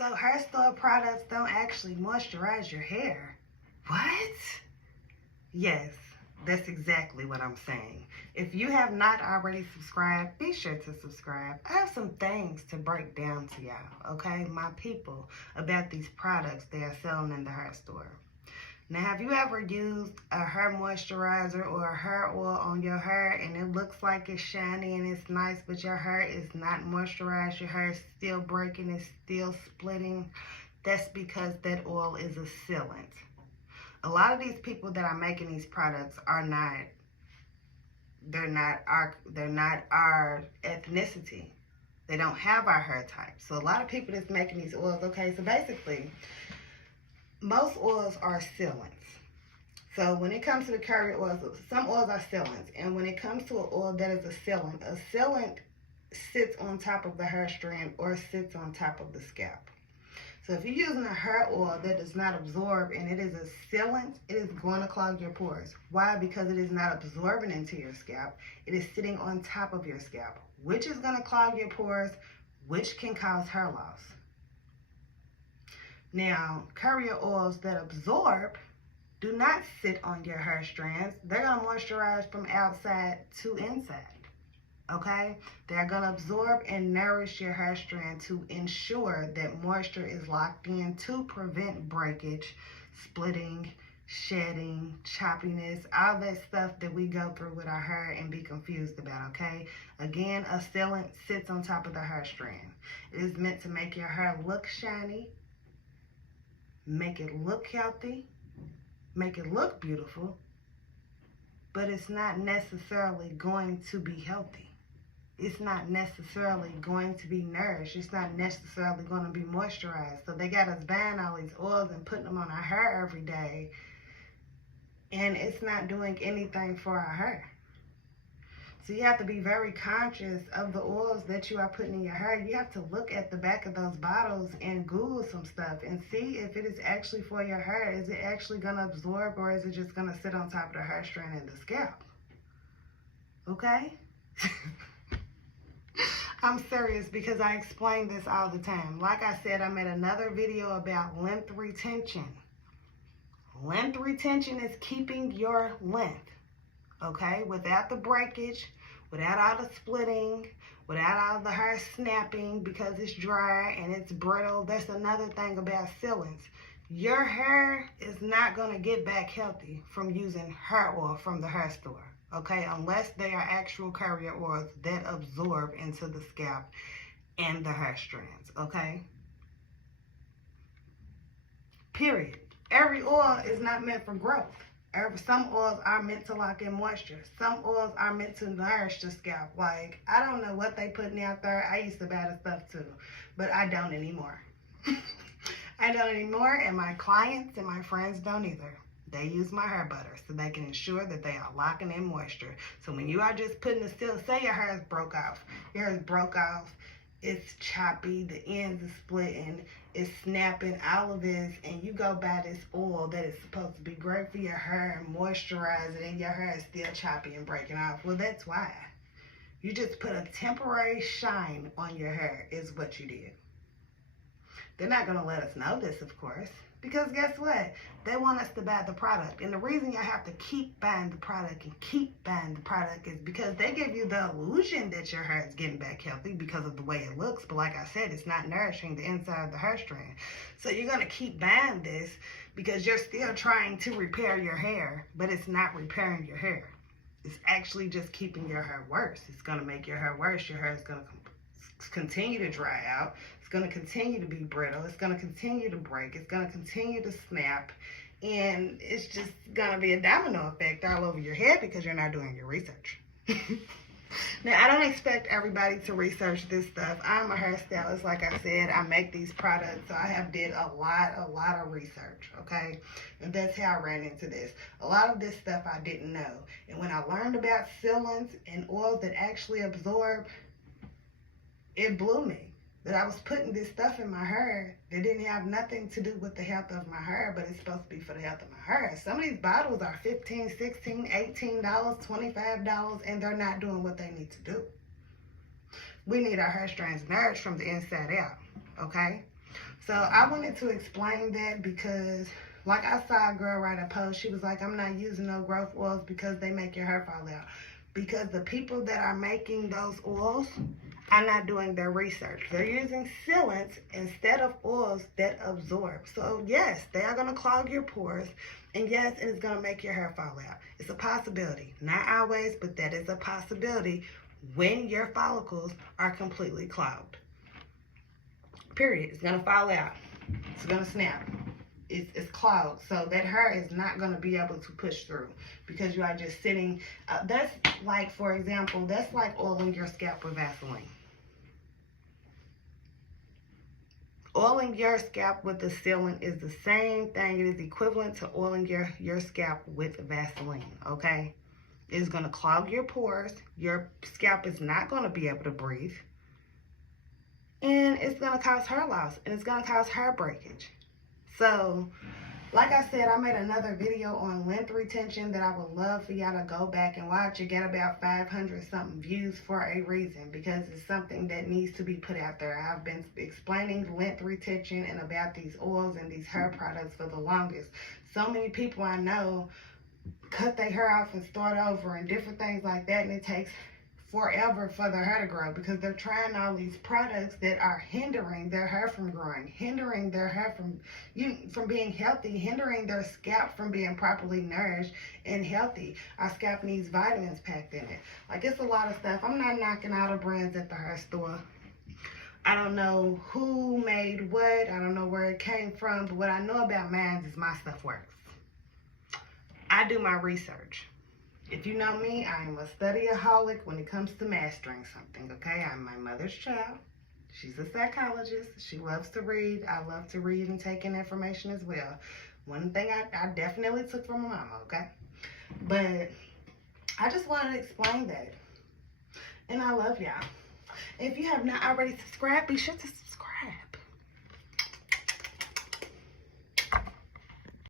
So hairstore products don't actually moisturize your hair. What? Yes, that's exactly what I'm saying. If you have not already subscribed, be sure to subscribe. I have some things to break down to y'all, okay, my people, about these products they are selling in the hair store. Now, have you ever used a hair moisturizer or a hair oil on your hair and it looks like it's shiny and it's nice, but your hair is not moisturized, your hair is still breaking, it's still splitting? That's because that oil is a sealant. A lot of these people that are making these products are not, they're not our ethnicity. They don't have our hair type. So a lot of people that's making these oils, okay, so basically, most oils are sealants. So when it comes to the carrier oils, some oils are sealants. And when it comes to an oil that is a sealant sits on top of the hair strand or sits on top of the scalp. So if you're using a hair oil that does not absorb and it is a sealant, it is going to clog your pores. Why? Because it is not absorbing into your scalp. It is sitting on top of your scalp, which is going to clog your pores, which can cause hair loss. Now, carrier oils that absorb do not sit on your hair strands. They're going to moisturize from outside to inside. Okay? They're going to absorb and nourish your hair strand to ensure that moisture is locked in to prevent breakage, splitting, shedding, choppiness, all that stuff that we go through with our hair and be confused about, okay? Again, a sealant sits on top of the hair strand. It is meant to make your hair look shiny, make it look healthy, make it look beautiful, but it's not necessarily going to be healthy. It's not necessarily going to be nourished. It's not necessarily going to be moisturized. So they got us buying all these oils and putting them on our hair every day, and it's not doing anything for our hair. So you have to be very conscious of the oils that you are putting in your hair. You have to look at the back of those bottles and Google some stuff and see if it is actually for your hair. Is it actually going to absorb, or is it just going to sit on top of the hair strand and the scalp? Okay? I'm serious because I explain this all the time. Like I said, I made another video about length retention. Length retention is keeping your length, okay? Without the breakage, without all the splitting, without all the hair snapping because it's dry and it's brittle. That's another thing about sealants. Your hair is not going to get back healthy from using hair oil from the hair store. Okay, unless they are actual carrier oils that absorb into the scalp and the hair strands, okay? Period. Every oil is not meant for growth. Some oils are meant to lock in moisture. Some oils are meant to nourish the scalp. Like, I don't know what they putting out there. I used to buy the stuff too, but I don't anymore. I don't anymore, and my clients and my friends don't either. They use my hair butter so they can ensure that they are locking in moisture. So when you are just putting the still, say your hair is broke off. Your hair is broke off. It's choppy. The ends are splitting. It's snapping. All of this. And you go buy this oil that is supposed to be great for your hair and moisturize it, and your hair is still choppy and breaking off. Well, that's why. You just put a temporary shine on your hair is what you did. They're not going to let us know this, of course. Because guess what? They want us to buy the product. And the reason you have to keep buying the product and keep buying the product is because they give you the illusion that your hair is getting back healthy because of the way it looks. But like I said, it's not nourishing the inside of the hair strand. So you're going to keep buying this because you're still trying to repair your hair, but it's not repairing your hair. It's actually just keeping your hair worse. It's going to make your hair worse. Your hair is going to continue to dry out. It's going to continue to be brittle. It's going to continue to break. It's going to continue to snap. And it's just going to be a domino effect all over your head because you're not doing your research. Now, I don't expect everybody to research this stuff. I'm a hairstylist. Like I said, I make these products. So I have did a lot of research, okay? And that's how I ran into this. A lot of this stuff I didn't know. And when I learned about sealants and oils that actually absorb, it blew me that I was putting this stuff in my hair that didn't have nothing to do with the health of my hair, but it's supposed to be for the health of my hair. Some of these bottles are $15, $16, $18, $25, and they're not doing what they need to do. We need our hair strands nourished from the inside out, okay? So I wanted to explain that because, like, I saw a girl write a post. She was like, I'm not using no growth oils because they make your hair fall out. Because the people that are making those oils are not doing their research. They're using sealants instead of oils that absorb. So yes, they are going to clog your pores. And yes, it is going to make your hair fall out. It's a possibility. Not always, but that is a possibility when your follicles are completely clogged. Period. It's going to fall out. It's going to snap. It's clogged. So that hair is not going to be able to push through because you are just sitting. That's like, for example, that's like oiling your scalp with Vaseline. Oiling your scalp with the sealant is the same thing. It is equivalent to oiling your scalp with Vaseline, okay? It's going to clog your pores. Your scalp is not going to be able to breathe. And it's going to cause hair loss. And it's going to cause hair breakage. So, like I said, I made another video on length retention that I would love for y'all to go back and watch. You get about 500 something views for a reason, because it's something that needs to be put out there. I've been explaining length retention and about these oils and these hair products for the longest. So many people I know cut their hair off and start over and different things like that, and it takes forever for their hair to grow because they're trying all these products that are hindering their hair from growing, hindering their hair from being healthy, hindering their scalp from being properly nourished and healthy. Our scalp needs vitamins packed in it. Like, it's a lot of stuff. I'm not knocking out the brands at the hair store. I don't know who made what. I don't know where it came from. But what I know about mine is my stuff works. I do my research. If you know me, I am a studyaholic when it comes to mastering something, okay? I'm my mother's child. She's a psychologist. She loves to read. I love to read and take in information as well. One thing I definitely took from my mama, okay? But I just wanted to explain that. And I love y'all. If you have not already subscribed, be sure to subscribe.